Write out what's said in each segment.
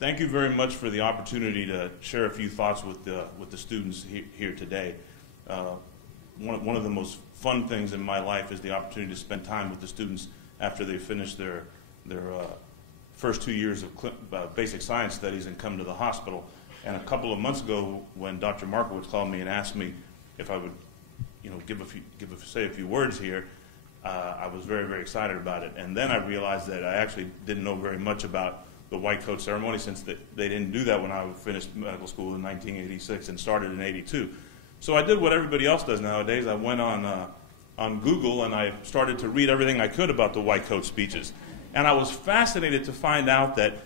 Thank you very much for the opportunity to share a few thoughts with the students here today. One of the most fun things in my life is the opportunity to spend time with the students after they finish their first 2 years of basic science studies and come to the hospital. And a couple of months ago, when Dr. Markowitz called me and asked me if I would, say a few words here, I was very, very excited about it. And then I realized that I actually didn't know very much about the white coat ceremony, since they didn't do that when I finished medical school in 1986 and started in '82. So I did what everybody else does nowadays. I went on Google and I started to read everything I could about the white coat speeches. And I was fascinated to find out that,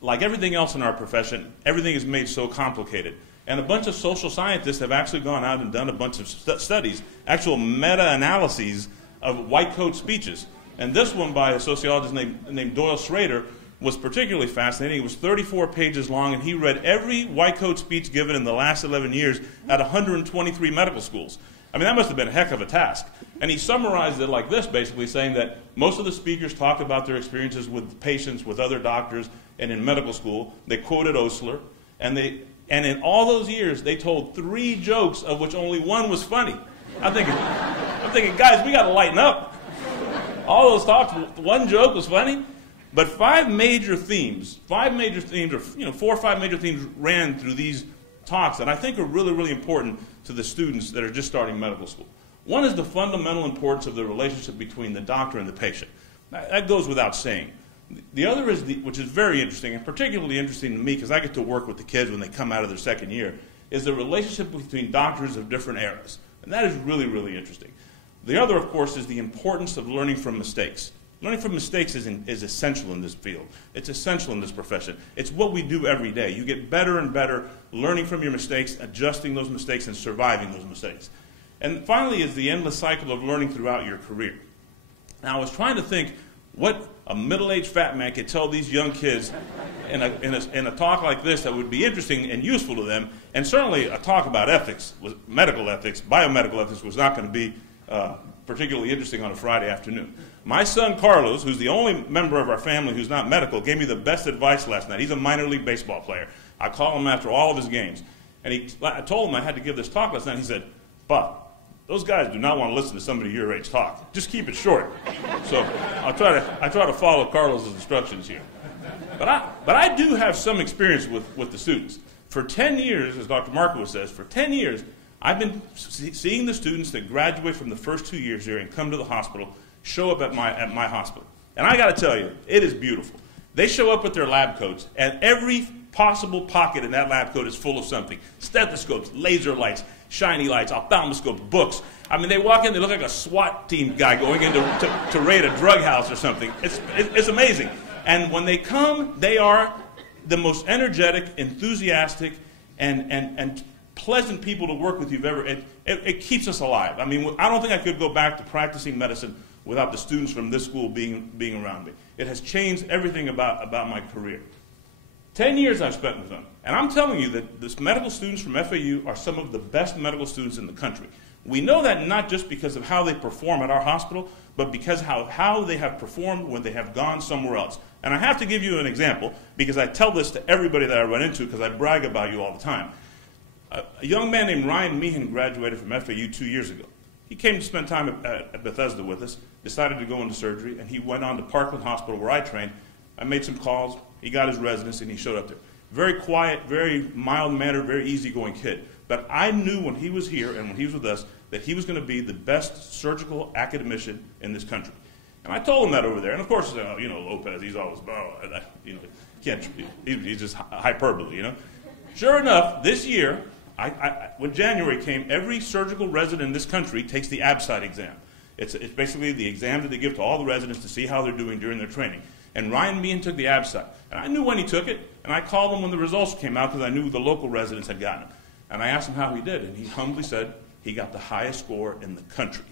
like everything else in our profession, everything is made so complicated. And a bunch of social scientists have actually gone out and done a bunch of studies, actual meta-analyses of white coat speeches. And this one by a sociologist named Doyle Schrader was particularly fascinating. It was 34 pages long, and he read every white coat speech given in the last 11 years at 123 medical schools. I mean, that must have been a heck of a task. And he summarized it like this, basically saying that most of the speakers talked about their experiences with patients, with other doctors, and in medical school. They quoted Osler, and in all those years, they told 3 jokes, of which only 1 was funny. I'm thinking, guys, we got to lighten up. All those talks, 1 joke was funny. But 5 major themes, or 4 or 5 major themes ran through these talks that I think are really, really important to the students that are just starting medical school. One is the fundamental importance of the relationship between the doctor and the patient. That goes without saying. The other is, which is very interesting, and particularly interesting to me because I get to work with the kids when they come out of their second year, is the relationship between doctors of different eras. And that is really, really interesting. The other, of course, is the importance of learning from mistakes. Learning from mistakes is essential in this field. It's essential in this profession. It's what we do every day. You get better and better learning from your mistakes, adjusting those mistakes, and surviving those mistakes. And finally is the endless cycle of learning throughout your career. Now, I was trying to think what a middle-aged fat man could tell these young kids in a talk like this that would be interesting and useful to them. And certainly a talk about ethics, medical ethics, biomedical ethics, was not going to be particularly interesting on a Friday afternoon. My son Carlos, who's the only member of our family who's not medical, gave me the best advice last night. He's a minor league baseball player. I call him after all of his games. And I told him I had to give this talk last night. He said, "Pop, those guys do not want to listen to somebody your age talk. Just keep it short." So I try to follow Carlos's instructions here. But I do have some experience with the students. For 10 years, as Dr. Markowitz says, for 10 years, I've been seeing the students that graduate from the first 2 years here and come to the hospital show up at my hospital. And I got to tell you, it is beautiful. They show up with their lab coats, and every possible pocket in that lab coat is full of something. Stethoscopes, laser lights, shiny lights, ophthalmoscopes, books. I mean, they walk in, they look like a SWAT team guy going in to raid a drug house or something. It's amazing. And when they come, they are the most energetic, enthusiastic, and pleasant people to work with you've ever. It keeps us alive. I mean, I don't think I could go back to practicing medicine without the students from this school being around me. It has changed everything about my career. 10 years I've spent with them. And I'm telling you that the medical students from FAU are some of the best medical students in the country. We know that not just because of how they perform at our hospital, but because how they have performed when they have gone somewhere else. And I have to give you an example, because I tell this to everybody that I run into, because I brag about you all the time. A young man named Ryan Meehan graduated from FAU 2 years ago. He came to spend time at Bethesda with us, decided to go into surgery, and he went on to Parkland Hospital where I trained. I made some calls. He got his residency, and he showed up there. Very quiet, very mild-mannered, very easygoing kid. But I knew when he was here and when he was with us that he was going to be the best surgical academician in this country. And I told him that over there. And of course, Lopez, he's always, he's just hyperbole, Sure enough, this year, when January came, every surgical resident in this country takes the ABSITE exam. It's basically the exam that they give to all the residents to see how they're doing during their training. And Ryan Meehan took the ABSITE. And I knew when he took it, and I called him when the results came out because I knew the local residents had gotten it. And I asked him how he did, and he humbly said he got the highest score in the country.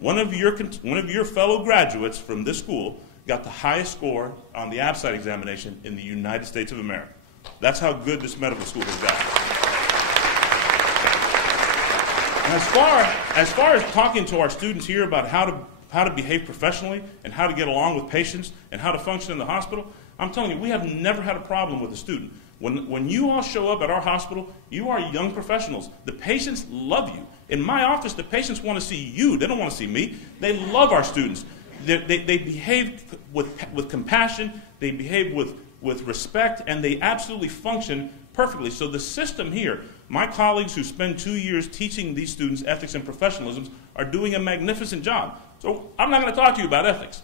One of your fellow graduates from this school got the highest score on the ABSITE examination in the United States of America. That's how good this medical school has gotten. As far as talking to our students here about how to behave professionally and how to get along with patients and how to function in the hospital, I'm telling you, we have never had a problem with a student. When you all show up at our hospital, you are young professionals. The patients love you. In my office, the patients want to see you. They don't want to see me. They love our students. They behave with compassion. They behave with respect, and they absolutely function perfectly. So the system here, my colleagues who spend 2 years teaching these students ethics and professionalism are doing a magnificent job. So I'm not going to talk to you about ethics.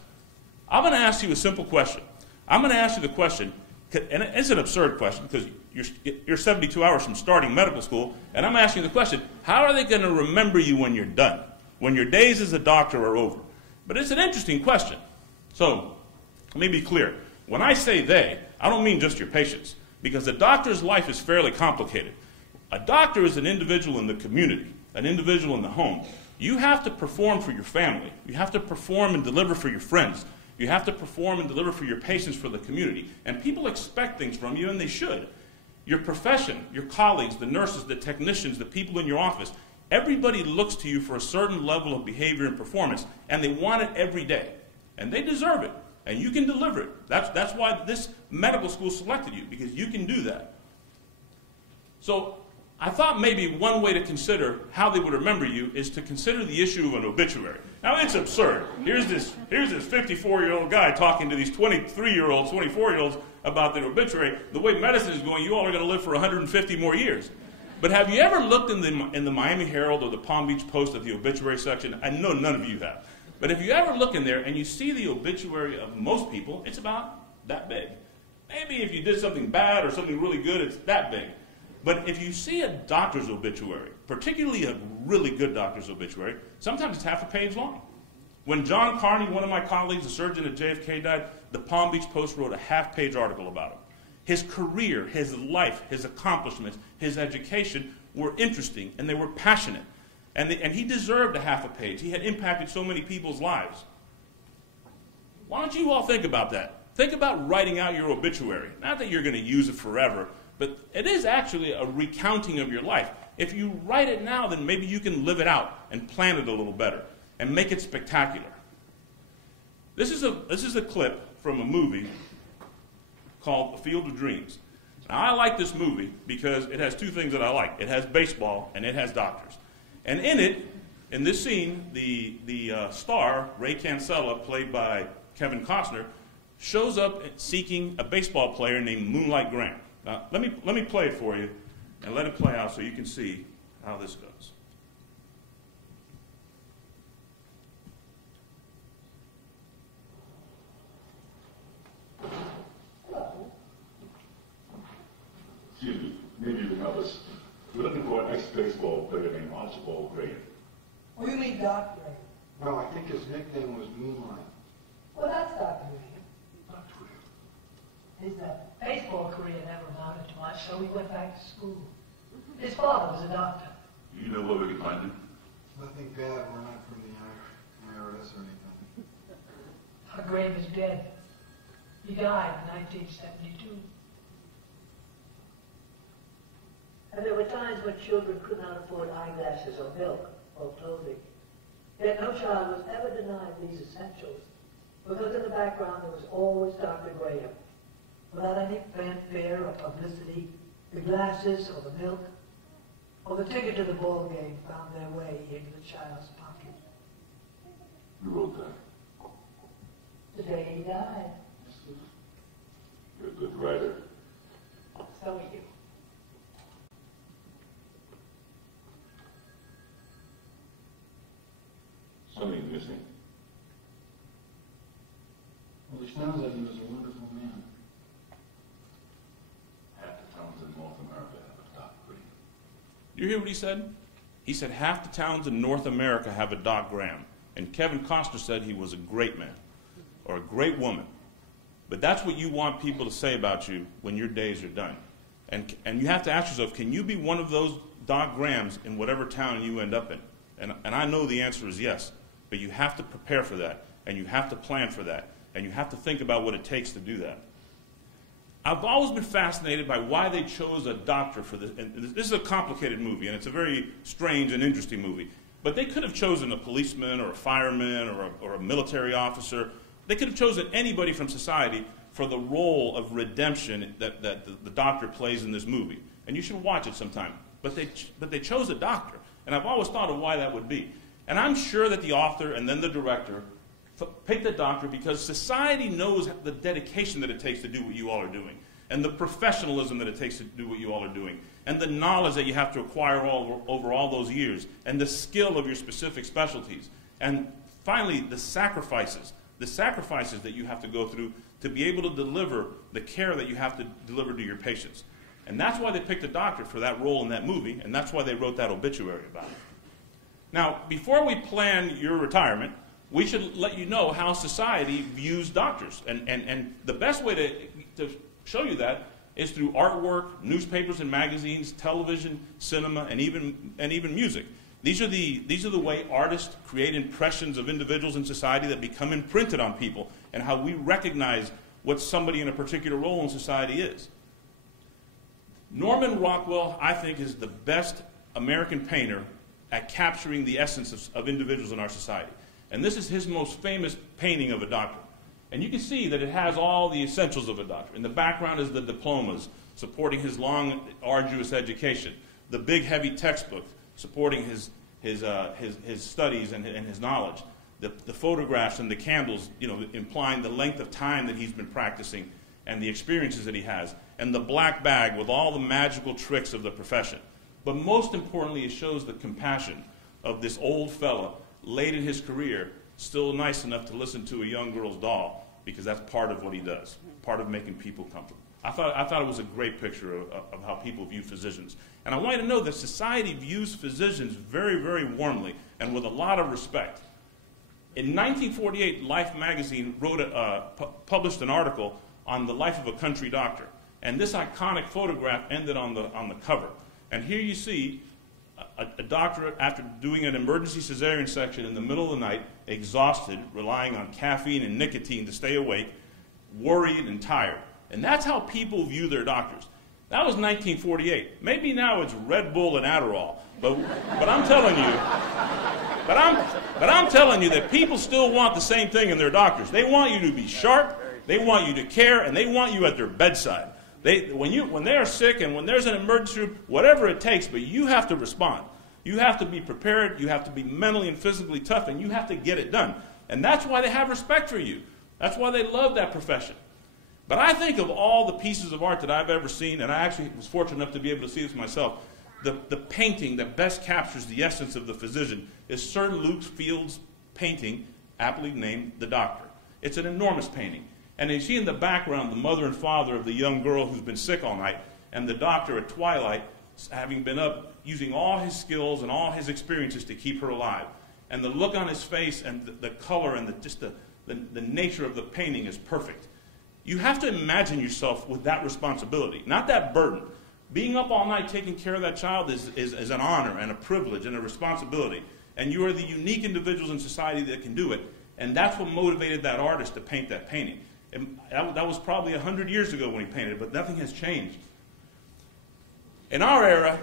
I'm going to ask you a simple question. I'm going to ask you the question, and it's an absurd question because you're 72 hours from starting medical school, and I'm asking you the question, how are they going to remember you when you're done, when your days as a doctor are over? But it's an interesting question. So let me be clear. When I say they, I don't mean just your patients, because a doctor's life is fairly complicated. A doctor is an individual in the community, an individual in the home. You have to perform for your family. You have to perform and deliver for your friends. You have to perform and deliver for your patients, for the community. And people expect things from you, and they should. Your profession, your colleagues, the nurses, the technicians, the people in your office, everybody looks to you for a certain level of behavior and performance, and they want it every day. And they deserve it, and you can deliver it. That's why this medical school selected you, because you can do that. So I thought maybe one way to consider how they would remember you is to consider the issue of an obituary. Now, it's absurd. Here's this 54-year-old guy talking to these 23-year-olds, 24-year-olds about their obituary. The way medicine is going, you all are going to live for 150 more years. But have you ever looked in the Miami Herald or the Palm Beach Post at the obituary section? I know none of you have. But if you ever look in there and you see the obituary of most people, it's about that big. Maybe if you did something bad or something really good, it's that big. But if you see a doctor's obituary, particularly a really good doctor's obituary, sometimes it's half a page long. When John Carney, one of my colleagues, a surgeon at JFK, died, the Palm Beach Post wrote a half-page article about him. His career, his life, his accomplishments, his education were interesting, and they were passionate. And he deserved a half a page. He had impacted so many people's lives. Why don't you all think about that? Think about writing out your obituary. Not that you're going to use it forever, but it is actually a recounting of your life. If you write it now, then maybe you can live it out and plan it a little better and make it spectacular. This is a clip from a movie called A Field of Dreams. Now, I like this movie because it has two things that I like. It has baseball and it has doctors. And in it, in this scene, the star, Ray Cancella, played by Kevin Costner, shows up seeking a baseball player named Moonlight Graham. Now, let me play it for you, and let it play out so you can see how this goes. Excuse me, maybe you can help us. We're looking for an ex-baseball player named Archibald Graham. Oh, you mean Doc Graham? No, I think his nickname was Moonlight. Well, that's Dr. Graham. Dr. Graham. His baseball career never amounted to much, so he went back to school. His father was a doctor. Do you know where we can find him? Nothing bad. We're not from the IRS or anything. Dr. Graham is dead. He died in 1972. And there were times when children could not afford eyeglasses or milk or clothing. Yet no child was ever denied these essentials, because in the background there was always Dr. Graham. Without any fanfare or publicity, the glasses or the milk or the ticket to the ball game found their way into the child's pocket. You wrote that. The day he died. You're a good writer. So are you. Something missing. Well, it sounds like he was a wonderful man. Half the towns in North America have a Dr. Graham. You hear what he said? He said half the towns in North America have a Doc Graham. And Kevin Costner said he was a great man or a great woman. But that's what you want people to say about you when your days are done. And you have to ask yourself, can you be one of those Doc Grahams in whatever town you end up in? And I know the answer is yes. But you have to prepare for that, and you have to plan for that, and you have to think about what it takes to do that. I've always been fascinated by why they chose a doctor for this. And this is a complicated movie, and it's a very strange and interesting movie. But they could have chosen a policeman or a fireman or a military officer. They could have chosen anybody from society for the role of redemption that the doctor plays in this movie. And you should watch it sometime. But they chose a doctor. And I've always thought of why that would be. And I'm sure that the author and then the director picked the doctor because society knows the dedication that it takes to do what you all are doing, and the professionalism that it takes to do what you all are doing, and the knowledge that you have to acquire over all those years, and the skill of your specific specialties. And finally, the sacrifices that you have to go through to be able to deliver the care that you have to deliver to your patients. And that's why they picked a doctor for that role in that movie, and that's why they wrote that obituary about it. Now, before we plan your retirement, we should let you know how society views doctors. And the best way to show you that is through artwork, newspapers and magazines, television, cinema, and even music. These are the way artists create impressions of individuals in society that become imprinted on people, and how we recognize what somebody in a particular role in society is. Norman Rockwell, I think, is the best American painter at capturing the essence of individuals in our society. And this is his most famous painting of a doctor. And you can see that it has all the essentials of a doctor. In the background is the diplomas supporting his long, arduous education, the big, heavy textbook supporting his studies and his knowledge, the photographs and the candles, implying the length of time that he's been practicing and the experiences that he has, and the black bag with all the magical tricks of the profession. But most importantly, it shows the compassion of this old fella, late in his career, still nice enough to listen to a young girl's doll, because that's part of what he does, part of making people comfortable. I thought it was a great picture of how people view physicians. And I want you to know that society views physicians very, very warmly and with a lot of respect. In 1948, Life magazine published an article on the life of a country doctor. And this iconic photograph ended on the cover. And here you see a doctor, after doing an emergency cesarean section in the middle of the night, exhausted, relying on caffeine and nicotine to stay awake, worried and tired. And that's how people view their doctors. That was 1948. Maybe now it's Red Bull and Adderall. But I'm telling you, but I'm telling you that people still want the same thing in their doctors. They want you to be sharp, they want you to care, and they want you at their bedside. When they are sick and when there's an emergency room, whatever it takes, but you have to respond. You have to be prepared, you have to be mentally and physically tough, and you have to get it done. And that's why they have respect for you. That's why they love that profession. But I think of all the pieces of art that I've ever seen, and I actually was fortunate enough to be able to see this myself, the painting that best captures the essence of the physician is Sir Luke Field's painting, aptly named The Doctor. It's an enormous painting. And you see in the background the mother and father of the young girl who's been sick all night, and the doctor at twilight, having been up, using all his skills and all his experiences to keep her alive. And the look on his face and the color and the nature of the painting is perfect. You have to imagine yourself with that responsibility, not that burden. Being up all night taking care of that child is an honor and a privilege and a responsibility. And you are the unique individuals in society that can do it. And that's what motivated that artist to paint that painting. And that was probably 100 years ago when he painted it, but nothing has changed. In our era,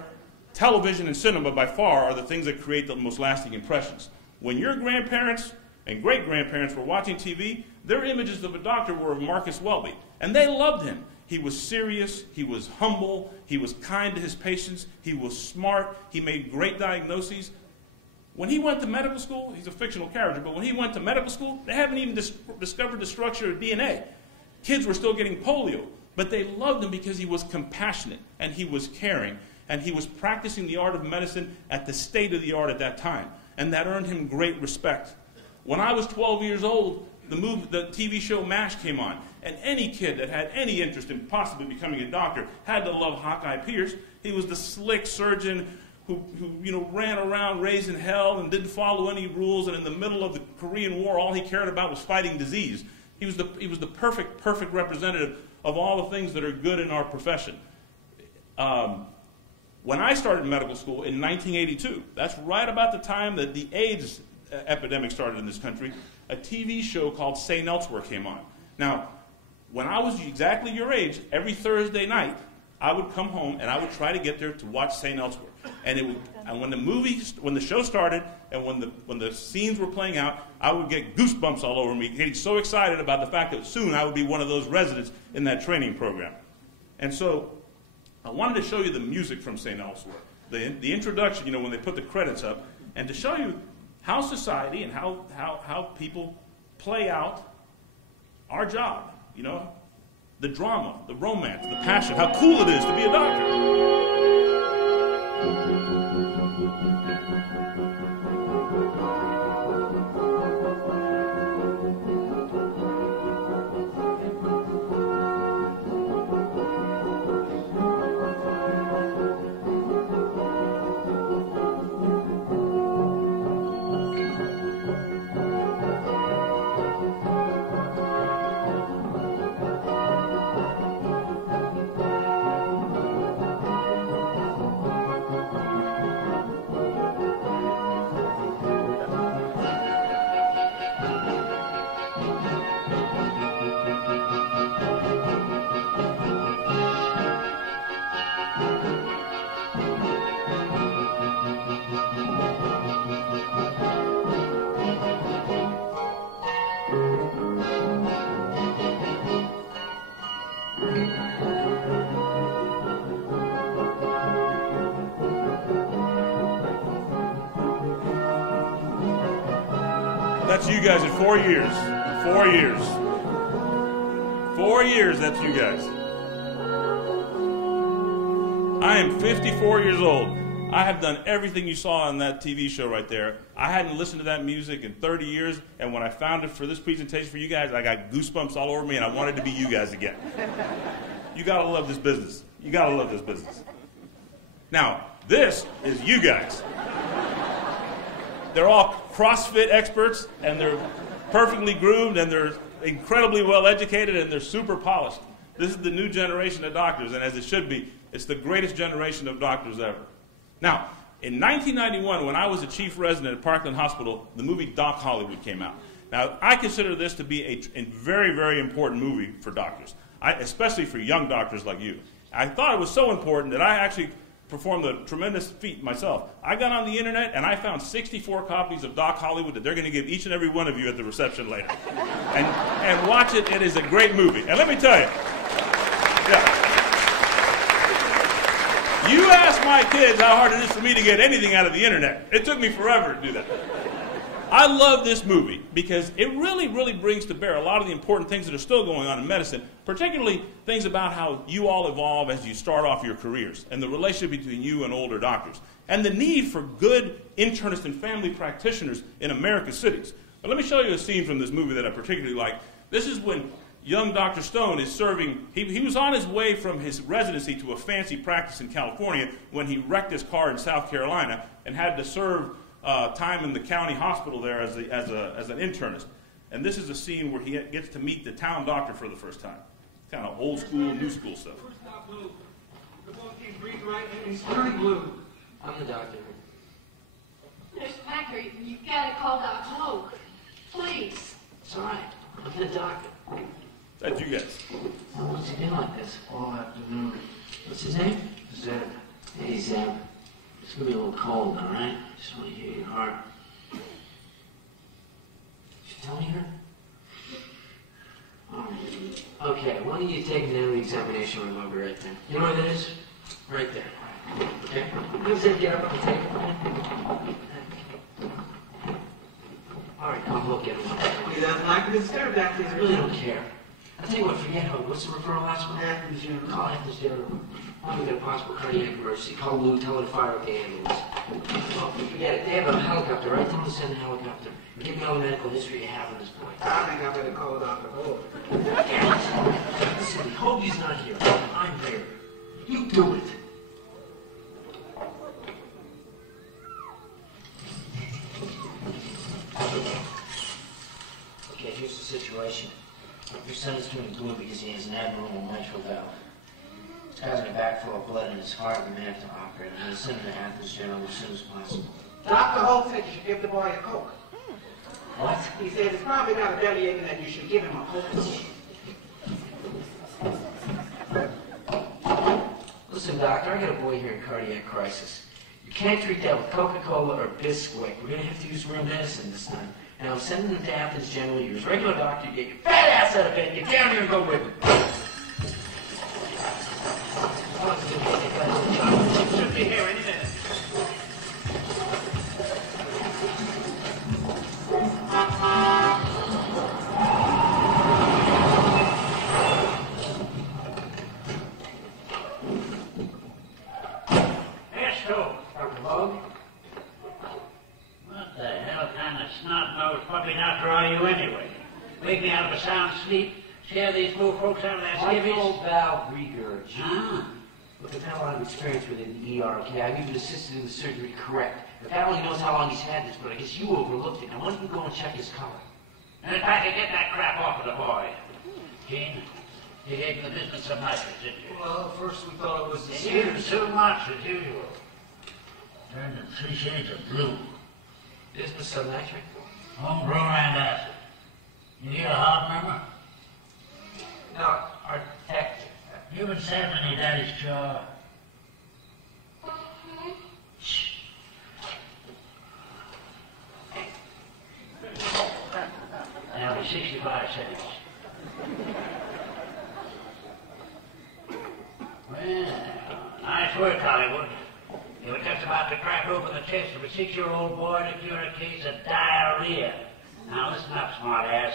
television and cinema by far are the things that create the most lasting impressions. When your grandparents and great-grandparents were watching TV, their images of a doctor were of Marcus Welby, and they loved him. He was serious, he was humble, he was kind to his patients, he was smart, he made great diagnoses. When he went to medical school, he's a fictional character, but when he went to medical school, they haven't even discovered the structure of DNA. Kids were still getting polio, but they loved him because he was compassionate, and he was caring, and he was practicing the art of medicine at the state of the art at that time, and that earned him great respect. When I was 12 years old, the TV show MASH came on, and any kid that had any interest in possibly becoming a doctor had to love Hawkeye Pierce. He was the slick surgeon who ran around raising hell and didn't follow any rules, and in the middle of the Korean War, all he cared about was fighting disease. He was the perfect representative of all the things that are good in our profession. When I started medical school in 1982, that's right about the time that the AIDS epidemic started in this country, a TV show called St. Elsewhere came on. Now, when I was exactly your age, every Thursday night, I would come home and I would try to get there to watch St. Elsewhere. And when the show started and when the scenes were playing out, I would get goosebumps all over me, getting so excited about the fact that soon I would be one of those residents in that training program. And so I wanted to show you the music from St. Elsewhere, the introduction, when they put the credits up, and to show you how society and how people play out our job, the drama, the romance, the passion, how cool it is to be a doctor. That's you guys in 4 years. 4 years. 4 years, that's you guys. I am 54 years old. I have done everything you saw on that TV show right there. I hadn't listened to that music in 30 years, and when I found it for this presentation for you guys, I got goosebumps all over me, and I wanted to be you guys again. You gotta love this business. You gotta love this business. Now, this is you guys. They're all CrossFit experts, and they're perfectly groomed, and they're incredibly well educated, and they're super polished. This is the new generation of doctors, and as it should be, it's the greatest generation of doctors ever. Now, in 1991, when I was a chief resident at Parkland Hospital, the movie Doc Hollywood came out. Now, I consider this to be a very, very important movie for doctors, especially for young doctors like you. I thought it was so important that I actually performed a tremendous feat myself. I got on the internet and I found 64 copies of Doc Hollywood that they're going to give each and every one of you at the reception later. And watch it. It is a great movie. And let me tell you, you ask my kids how hard it is for me to get anything out of the internet. It took me forever to do that. I love this movie because it really, really brings to bear a lot of the important things that are still going on in medicine, particularly things about how you all evolve as you start off your careers and the relationship between you and older doctors, and the need for good internist and family practitioners in America's cities. But let me show you a scene from this movie that I particularly like. This is when young Dr. Stone is serving. He was on his way from his residency to a fancy practice in California when he wrecked his car in South Carolina and had to serve time in the county hospital there as an internist. And this is a scene where he gets to meet the town doctor for the first time. Kind of old school, new school stuff. First stop blue. The boy can't breathe right and he's turning blue. I'm the doctor. Mr. Packer, you've got to call Doc Hoke. Please. It's all right. I'm the doctor. That's you guys. What's he doing like this? All afternoon. What's his name? Zeb. Hey, Zeb. It's going to be a little cold, all right? Just want to hear your heart. Did you tell me her? Okay, why don't you take him down to the examination room over right there? You know where that is? Right there. Okay? Have Zeb get up on the table. All right, I'll look at him. He doesn't like to disturb that. I really don't care. I'll tell you what, forget Hope. What's the referral hospital? Athens General. Call Athens General. I'm going to get a possible cardiac emergency. Call Lou, tell her to fire up the ambulance. Oh, forget it. They have a helicopter, right? Tell them to send a helicopter. Give me all the medical history you have on this boy. I think I better call Dr. Hope. Damn it. Listen, Hoagie's not here. I'm there. You do it. Okay, here's the situation. Your son is doing blue because he has an abnormal mitral valve. This guy's got a bag full of blood in his heart. We may have to operate. I'm going to send him to Athens General as soon as possible. Dr. Hope said you should give the boy a Coke. What? He said it's probably not a bellyache and that you should give him a Coke. Listen, doctor, I got a boy here in cardiac crisis. You can't treat that with Coca-Cola or Bisquick. We're going to have to use real medicine this time. And I'm sending him to Athens General. You're his regular doctor. You get your fat ass out of bed. Get down here and go with him. Should be here any minute. What the hell kind of snot-nosed puppy doctor are you anyway? Wake me out of a sound sleep, scare these fool folks out of their skivvies? Mitral valve regurg. Ah. Look, I've had a lot of experience with it in the ER, okay? I've even assisted in the surgery to correct. But Pat only knows how long he's had this, but I guess you overlooked it. Now, why don't you go and check his color? And if I could get that crap off of the boy. Gene, you gave him the business of nitrous, didn't you? Well, at first we thought it was the You used too much, as usual. Turned it 3 shades of blue. Business of nitric? Homegrown and acid. You hear a heart murmur? No, our detective. You been sampling your daddy's jaw. Shh. That'll be 65 seconds. Well, nice work, Hollywood. You were just about to crack open the chest of a 6-year-old boy to cure a case of diarrhea. Now listen up, smartass.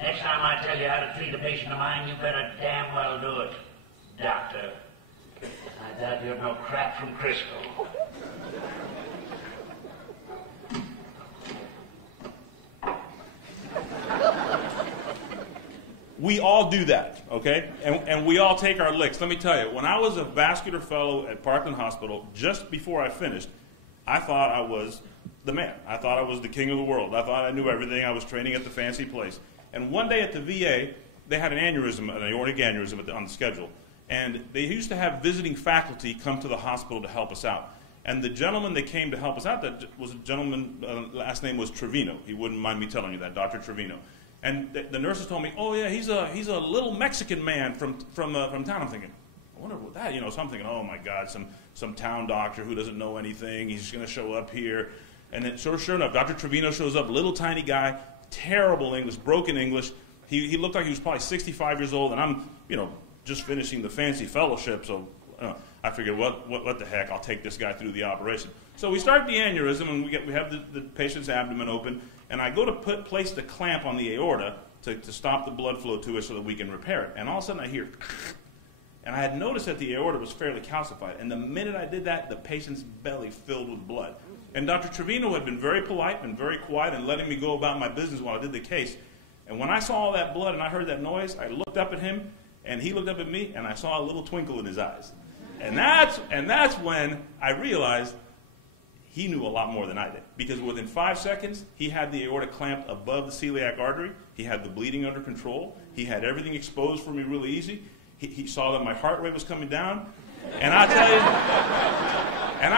Next time I tell you how to treat a patient of mine, you better damn well do it, doctor. I doubt you're no crap from Crisco. We all do that, okay? And we all take our licks. Let me tell you, when I was a vascular fellow at Parkland Hospital, just before I finished, I thought I was the man. I thought I was the king of the world. I thought I knew everything. I was training at the fancy place. And one day at the VA, they had an aneurysm, an aortic aneurysm on the schedule. And they used to have visiting faculty come to the hospital to help us out. And the gentleman that came to help us out, that was a gentleman, last name was Trevino. He wouldn't mind me telling you that, Dr. Trevino. And the nurses told me, oh yeah, he's a little Mexican man from town. I'm thinking, I wonder what that, so I'm thinking, oh my God, some town doctor who doesn't know anything. He's going to show up here. And then, sure enough, Dr. Trevino shows up, little tiny guy, terrible English, broken English. He looked like he was probably 65 years old, and I'm, just finishing the fancy fellowship, so I figured, what the heck, I'll take this guy through the operation. So we start the aneurysm, and we have the patient's abdomen open, and I go to place the clamp on the aorta to stop the blood flow to it so that we can repair it. And all of a sudden I hear, and I had noticed that the aorta was fairly calcified, and the minute I did that, the patient's belly filled with blood. And Dr. Trevino had been very polite and very quiet and letting me go about my business while I did the case. And when I saw all that blood and I heard that noise, I looked up at him, and he looked up at me, and I saw a little twinkle in his eyes. And that's when I realized he knew a lot more than I did. Because within 5 seconds, he had the aorta clamped above the celiac artery. He had the bleeding under control. He had everything exposed for me really easy. He saw that my heart rate was coming down. And I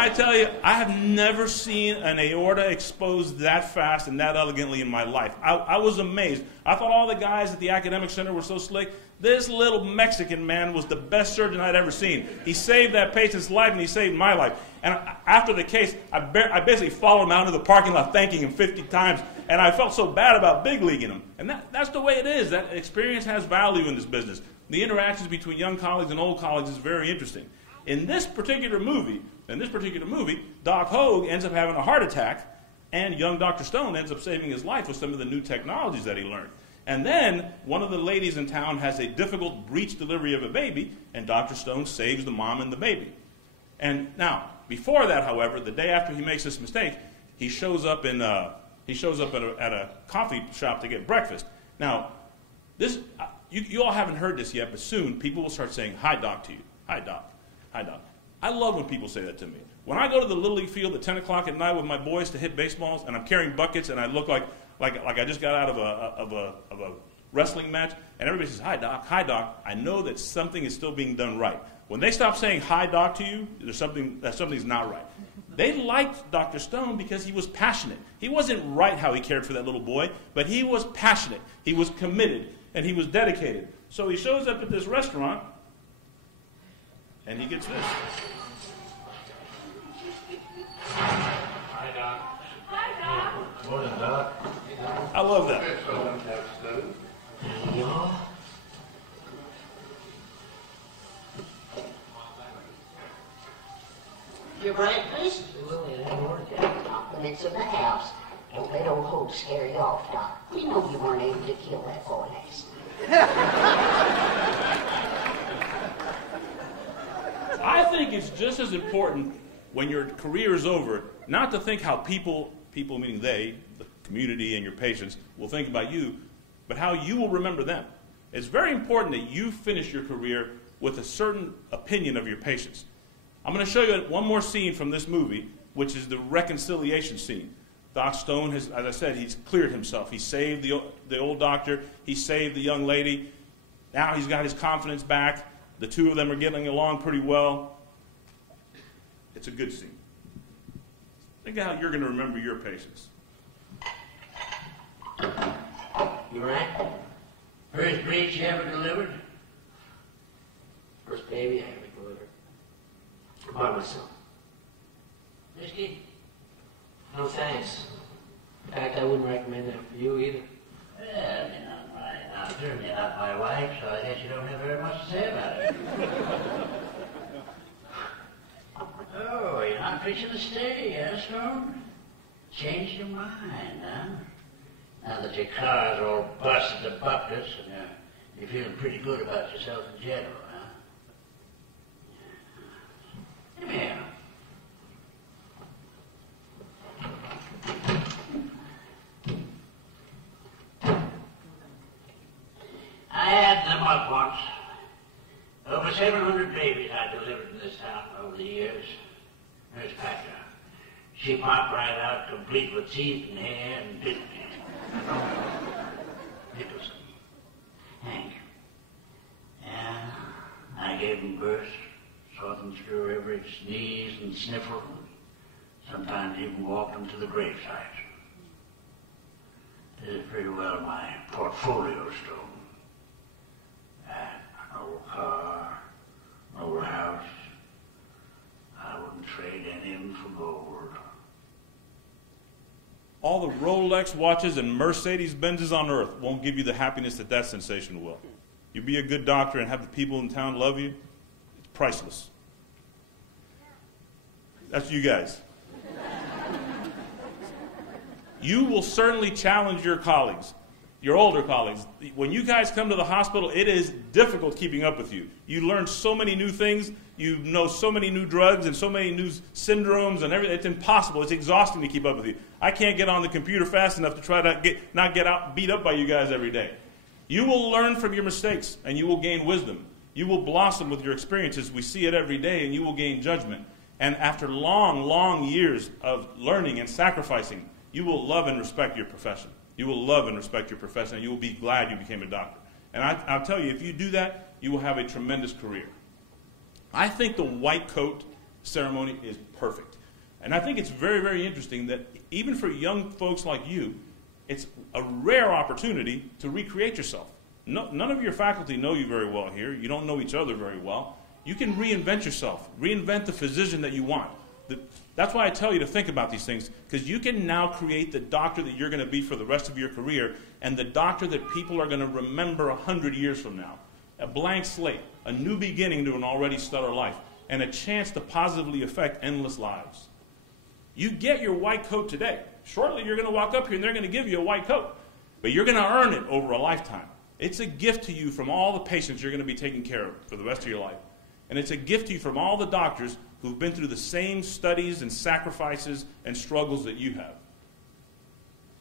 tell you, I have never seen an aorta exposed that fast and that elegantly in my life. I was amazed. I thought all the guys at the academic center were so slick. This little Mexican man was the best surgeon I'd ever seen. He saved that patient's life, and he saved my life. And after the case, I basically followed him out into the parking lot thanking him 50 times, and I felt so bad about big leaguing him. And that's the way it is. That experience has value in this business. The interactions between young colleagues and old colleagues is very interesting. In this particular movie, Doc Hogue ends up having a heart attack, and young Dr. Stone ends up saving his life with some of the new technologies that he learned. And then one of the ladies in town has a difficult breech delivery of a baby, and Dr. Stone saves the mom and the baby. And now, before that, however, the day after he makes this mistake, he shows up at a coffee shop to get breakfast. Now, this you all haven't heard this yet, but soon people will start saying, "Hi, Doc," to you. "Hi, Doc. Hi, Doc." I love when people say that to me. When I go to the Little League field at 10 o'clock at night with my boys to hit baseballs, and I'm carrying buckets, and I look like I just got out of a wrestling match, and everybody says, "Hi, Doc. Hi, Doc," I know that something is still being done right. When they stop saying "Hi, Doc" to you, something's not right. They liked Dr. Stone because he was passionate. He wasn't right how he cared for that little boy, but he was passionate. He was committed, and he was dedicated. So he shows up at this restaurant, And he gets this. Hi, Doc. Hi, Doc. Morning, Doc. I love that. Your breakfast? Compliments of the house. Don't let old Hope scare you off, Doc. We know you weren't able to kill that boy last night. I think it's just as important when your career is over not to think how people meaning they, the community and your patients, will think about you, but how you will remember them. It's very important that you finish your career with a certain opinion of your patients. I'm going to show you one more scene from this movie, which is the reconciliation scene. Doc Stone has, as I said, he's cleared himself. He saved the old doctor. He saved the young lady. Now he's got his confidence back. The two of them are getting along pretty well. It's a good scene. Think how you're going to remember your patients. You right? First breech you ever delivered? First baby I ever delivered. By myself. Whiskey? No thanks. In fact, I wouldn't recommend that for you either. Well, you're not my doctor, you're not my wife, so I guess you don't have very much to say about it. Oh, you're not fixing to stay, huh, Stone? Changed your mind, huh? Now that your car's all busted to buckets and you're feeling pretty good about yourself in general, huh? Come here. I had them up once. Over 700 babies I delivered in this town over the years. There's Packer. She popped right out, complete with teeth and hair and bit. Nicholson. Hank. Yeah, I gave them birth, saw them through every sneeze and sniffle, sometimes even walked them to the gravesite. This is pretty well my portfolio, Stone. An old car, an old house. I wouldn't trade any of them for gold. All the Rolex watches and Mercedes-Benzes on earth won't give you the happiness that that sensation will. You be a good doctor and have the people in town love you, it's priceless. That's you guys. You will certainly challenge your colleagues, your older colleagues. When you guys come to the hospital, it is difficult keeping up with you. You learn so many new things. You know so many new drugs and so many new syndromes and everything. It's impossible. It's exhausting to keep up with you. I can't get on the computer fast enough to try to not get beat up by you guys every day. You will learn from your mistakes, and you will gain wisdom. You will blossom with your experiences. We see it every day, and you will gain judgment. And after long, long years of learning and sacrificing, you will love and respect your profession. You will love and respect your profession, and you will be glad you became a doctor. And I'll tell you, if you do that, you will have a tremendous career. I think the white coat ceremony is perfect. And I think it's very, very interesting that even for young folks like you, it's a rare opportunity to recreate yourself. None of your faculty know you very well here. You don't know each other very well. You can reinvent yourself, reinvent the physician that you want. That's why I tell you to think about these things, because you can now create the doctor that you're going to be for the rest of your career and the doctor that people are going to remember 100 years from now. A blank slate, a new beginning to an already stellar life, and a chance to positively affect endless lives. You get your white coat today. Shortly, you're going to walk up here and they're going to give you a white coat. But you're going to earn it over a lifetime. It's a gift to you from all the patients you're going to be taking care of for the rest of your life. And it's a gift to you from all the doctors who've been through the same studies and sacrifices and struggles that you have.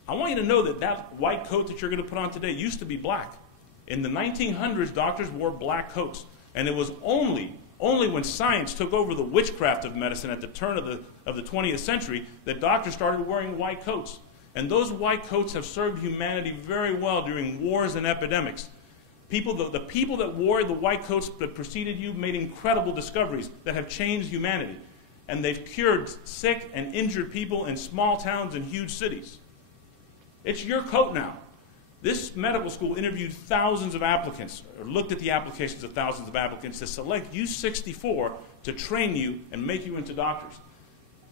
I want you to know that that white coat that you're going to put on today used to be black. In the 1900s, doctors wore black coats. And it was only when science took over the witchcraft of medicine at the turn of the 20th century that doctors started wearing white coats. And those white coats have served humanity very well during wars and epidemics. The people that wore the white coats that preceded you made incredible discoveries that have changed humanity. And they've cured sick and injured people in small towns and huge cities. It's your coat now. This medical school interviewed thousands of applicants, or looked at the applications of thousands of applicants to select you 64 to train you and make you into doctors.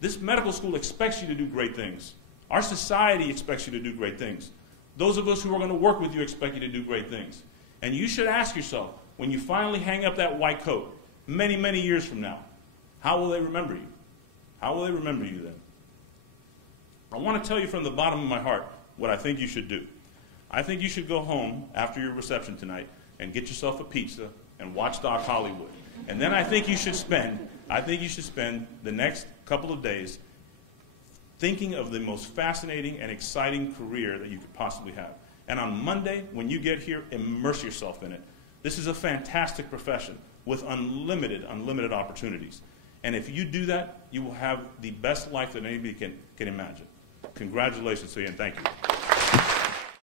This medical school expects you to do great things. Our society expects you to do great things. Those of us who are going to work with you expect you to do great things. And you should ask yourself, when you finally hang up that white coat, many, many years from now, how will they remember you? How will they remember you then? I want to tell you from the bottom of my heart what I think you should do. I think you should go home after your reception tonight and get yourself a pizza and watch Doc Hollywood. And then I think you should spend the next couple of days thinking of the most fascinating and exciting career that you could possibly have. And on Monday, when you get here, immerse yourself in it. This is a fantastic profession with unlimited opportunities. And if you do that, you will have the best life that anybody can imagine. Congratulations to you, and thank you.